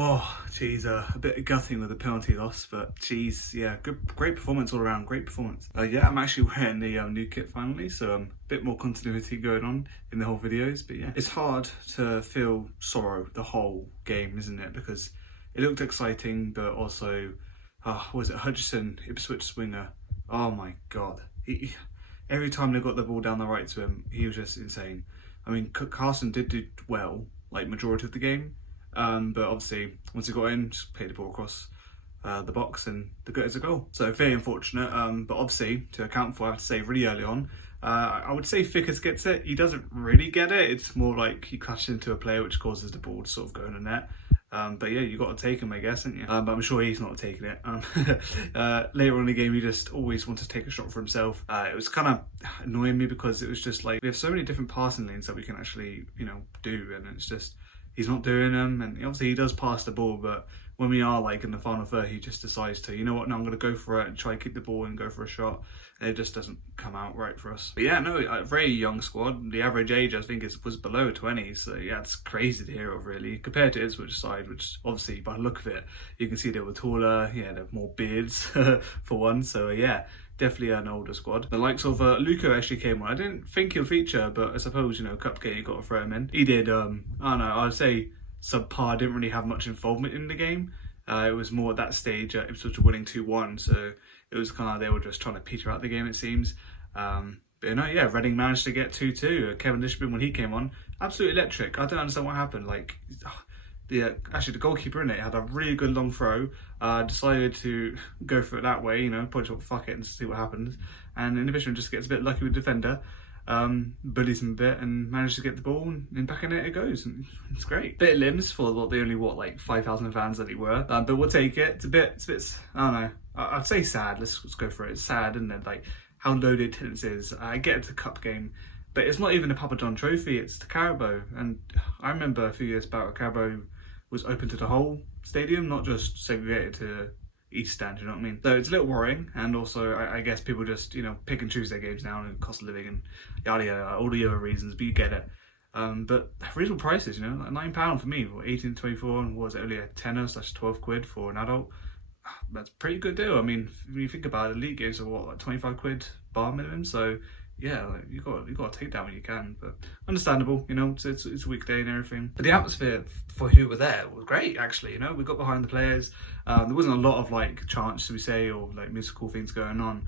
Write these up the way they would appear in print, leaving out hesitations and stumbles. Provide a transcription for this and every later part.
Oh, geez, a bit gutting with the penalty loss, but geez, yeah, great performance all around, great performance. Yeah, I'm actually wearing the new kit finally, so a bit more continuity going on in the whole videos, but yeah. It's hard to feel sorrow the whole game, isn't it? Because it looked exciting, but also, was it Hutchison, Ipswich winger? Oh my God. Every time they got the ball down the right to him, he was just insane. I mean, Carson did do well, like majority of the game, but obviously once he got in, just played the ball across the box and it's a goal. So very unfortunate, but obviously to account for, I have to say really early on, I would say Vickers gets it. He doesn't really get it. It's more like he crashed into a player which causes the ball to sort of go in the net. But yeah, you got to take him, I guess, haven't you? But I'm sure he's not taking it. Later on in the game, he just always wanted to take a shot for himself. It was kind of annoying me because it was just like, we have so many different passing lanes that we can actually, do, and it's just, he's not doing them. And obviously he does pass the ball, but when we are like in the final third, he just decides to, you know what, no, I'm going to go for it and try to kick the ball and go for a shot. And it just doesn't come out right for us. But yeah, no, a very young squad. The average age, I think, was below 20. So yeah, it's crazy to hear of, really, compared to Ipswich side, which obviously by the look of it, you can see they were taller. Yeah, they have more beards for one. So yeah, definitely an older squad. The likes of Luco actually came on. I didn't think he'll feature, but I suppose, cup game, you got to throw him in. He did, I don't know, I'd say subpar, didn't really have much involvement in the game. It was more at that stage, Ipswich were winning 2-1, so it was kind of, they were just trying to peter out the game, it seems. But yeah, Reading managed to get 2-2. Kevin Lishburn, when he came on, absolutely electric. I don't understand what happened. Like, actually the goalkeeper in it had a really good long throw, decided to go for it that way, probably thought fuck it and see what happens. And Inhibition just gets a bit lucky with the defender. Bullies him a bit and managed to get the ball, and back in it goes, and it's great. Bit of limbs for the only like 5,000 fans that he were, but we'll take it. It's a bit I don't know, I'd say sad. Let's go for it. It's sad, isn't it? Like how loaded attendance is. I get it's a cup game, but it's not even a Papa John trophy, it's the Carabao. And I remember a few years back, Carabao was open to the whole stadium, not just segregated to East Stand, you know what I mean? So it's a little worrying, and also I guess people just, pick and choose their games now, and cost of living and yada yada, all the other reasons, but you get it. But reasonable prices, like £9 for me, 18 to 24, and what was it, only a tenner / 12 quid for an adult? That's a pretty good deal. I mean, when you think about it, the league games are what, like 25 quid bar minimum, so yeah, like, you got to take that when you can, but understandable, it's a weekday and everything. But the atmosphere for who were there was great, actually. We got behind the players. There wasn't a lot of like chants, should we say, or like musical things going on,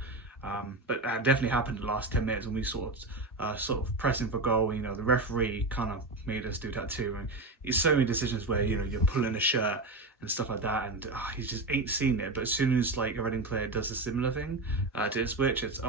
but that definitely happened in the last 10 minutes when we sort of pressing for goal. The referee kind of made us do that too, and it's so many decisions where you're pulling a shirt and stuff like that, and he just ain't seen it. But as soon as like a Reading player does a similar thing to Ipswich, it's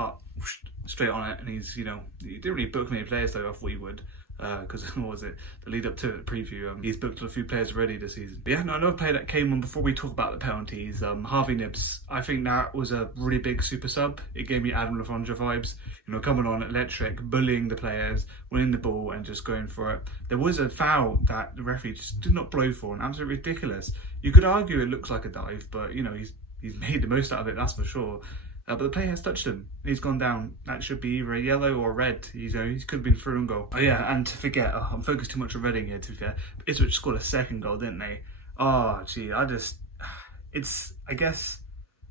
straight on it. And he's, he didn't really book many players though. I thought he would, because what was it, the lead up to the preview, he's booked a few players already this season. But yeah, no, another player that came on before we talk about the penalties, Harvey Nibs. I think that was a really big super sub. It gave me Adam Lafondra vibes, coming on electric, bullying the players, winning the ball and just going for it. There was a foul that the referee just did not blow for, and absolutely ridiculous. You could argue it looks like a dive, but he's made the most out of it, that's for sure. But the player has touched him. He's gone down. That should be either a yellow or a red. He could have been through and goal. Oh yeah, and to forget, I'm focused too much on Reading here, to be fair. Ipswich scored a second goal, didn't they? Oh, gee, I guess,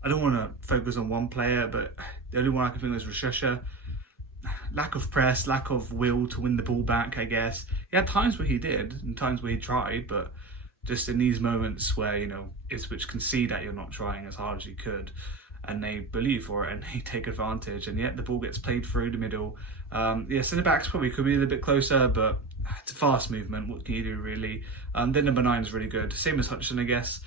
I don't want to focus on one player, but the only one I can think of is Rashesha. Lack of press, lack of will to win the ball back, I guess. He had times where he did, and times where he tried, but just in these moments where, Ipswich can see that you're not trying as hard as you could, and they bully you for it, and they take advantage, and yet the ball gets played through the middle. Centre backs probably could be a little bit closer, but it's a fast movement. What can you do, really? Then number 9 is really good, same as Hutchison, I guess.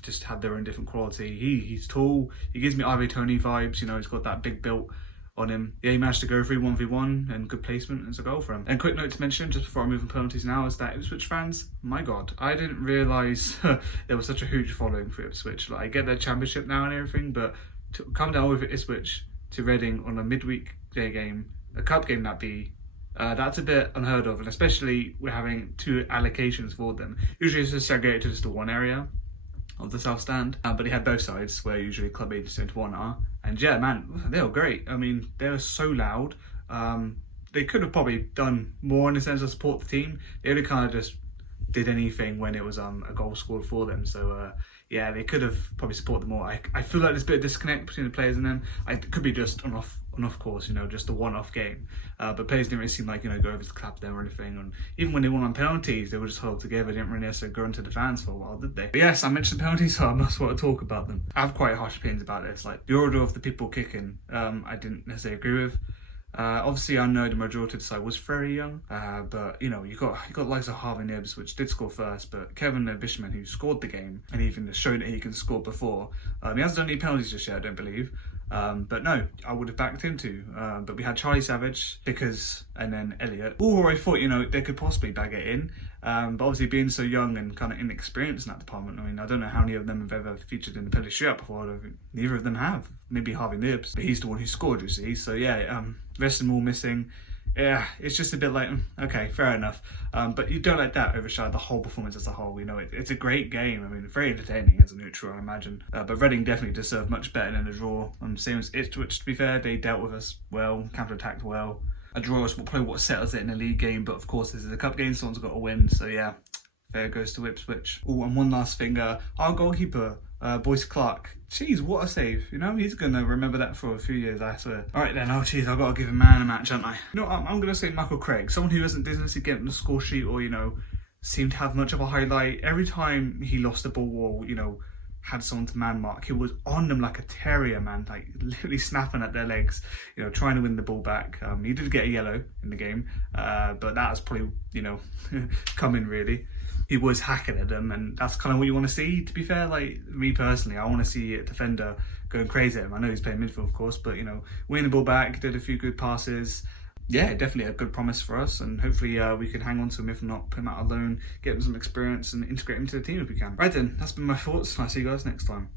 Just had their own different quality. He's tall. He gives me Ivy Tony vibes. He's got that big built on him. Yeah, he managed to go through 1v1 and good placement as a goal for him. And quick note to mention, just before I move on penalties now, is that Ipswich fans, my God, I didn't realise there was such a huge following for Ipswich. Like, I get their championship now and everything, but to come down with Ipswich to Reading on a midweek day game, a cup game that's a bit unheard of, and especially we're having 2 allocations for them. Usually it's just segregated to just the one area of the South Stand, but they had both sides where usually club agents into one are. And yeah, man, they were great. I mean, they were so loud. They could have probably done more in the sense of support the team. They only kind of just did anything when it was a goal scored for them. So yeah, they could have probably supported them more. I feel like there's a bit of disconnect between the players and them. It could be just on off course, you know, just a one-off game. But players didn't really seem like, you know, go over to clap them or anything. And even when they won on penalties, they were just held together. They didn't really necessarily go into the fans for a while, did they? But yes, I mentioned penalties, so I must want to talk about them. I have quite harsh opinions about this. Like the order of the people kicking, I didn't necessarily agree with. Obviously, I know the majority of the side was very young, but you know, you got likes of Harvey Nibbs, which did score first, but Kevin Bishman, who scored the game and even showed that he can score before. He hasn't done any penalties just yet, I don't believe. But no, I would have backed him too. But we had Charlie Savage, Vickers, and then Elliott. All I thought, you know, they could possibly bag it in. But obviously being so young and kind of inexperienced in that department, I mean, I don't know how many of them have ever featured in the penalty shootout before. I don't think neither of them have. Maybe Harvey Nibbs, but he's the one who scored, you see. So yeah, rest of them all missing. Yeah, it's just a bit like, okay, fair enough. But you don't let that overshadow the whole performance as a whole. You know, it's a great game. I mean, very entertaining as a neutral, I imagine. But Reading definitely deserved much better than a draw. Same as Ipswich, to be fair. They dealt with us well, counter-attacked well. A draw is probably what settles it in a league game, but of course this is a cup game, someone's got to win. So yeah, fair goes to Ipswich. Oh, and one last thing, our goalkeeper, Boyce Clark. Jeez, what a save. You know, he's going to remember that for a few years, I swear. All right then, oh jeez, I've got to give a man a match, haven't I? You know, I'm going to say Michael Craig, someone who didn't necessarily get on the score sheet or, you know, seemed to have much of a highlight. Every time he lost the ball or, you know, had someone to man mark, he was on them like a terrier, man, like literally snapping at their legs, you know, trying to win the ball back. He did get a yellow in the game, but that was probably, you know, coming really. He was hacking at them, and that's kind of what you want to see, to be fair. Like, me personally, I want to see a defender going crazy at him. I know he's playing midfield, of course, but, you know, winning the ball back, did a few good passes. Yeah, definitely a good promise for us, and hopefully we can hang on to him, if not, put him out on loan, get him some experience and integrate him into the team if we can. Right then, that's been my thoughts, and I'll see you guys next time.